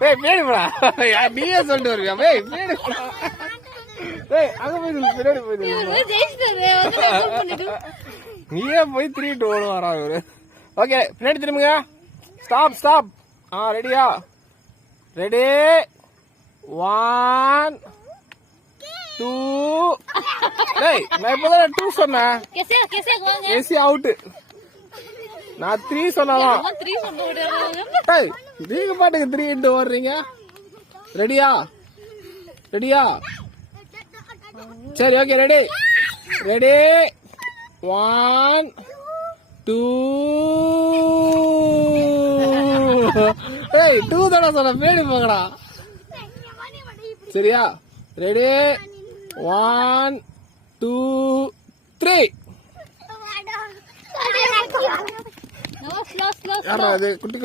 பேடி போடா. நீயே சொல்லிட்டு வருவியா? பேடி போடா. அங்க போய் பின்னாடி போய் நீயே போய் 3-2 ஓடுவாரா இவரு? ஓகே, பின்னாடி திரும்புங்க. ஸ்டாப். ரெடியா? ரெடி 1 2. நான் இப்பதான் 2 சொன்னேன். கேசி அவுட். நான் 3 சொன்னதான். நீங்க பாட்டுக்கு 3 ஓடுறீங்க. ரெடியா? சரி, ஓகே, ரெடி 1 2. 2 தானே சொன்ன, பேடி போங்கடா. சரியா? ரெடி 1 2 3. யாரா அது? குட்டி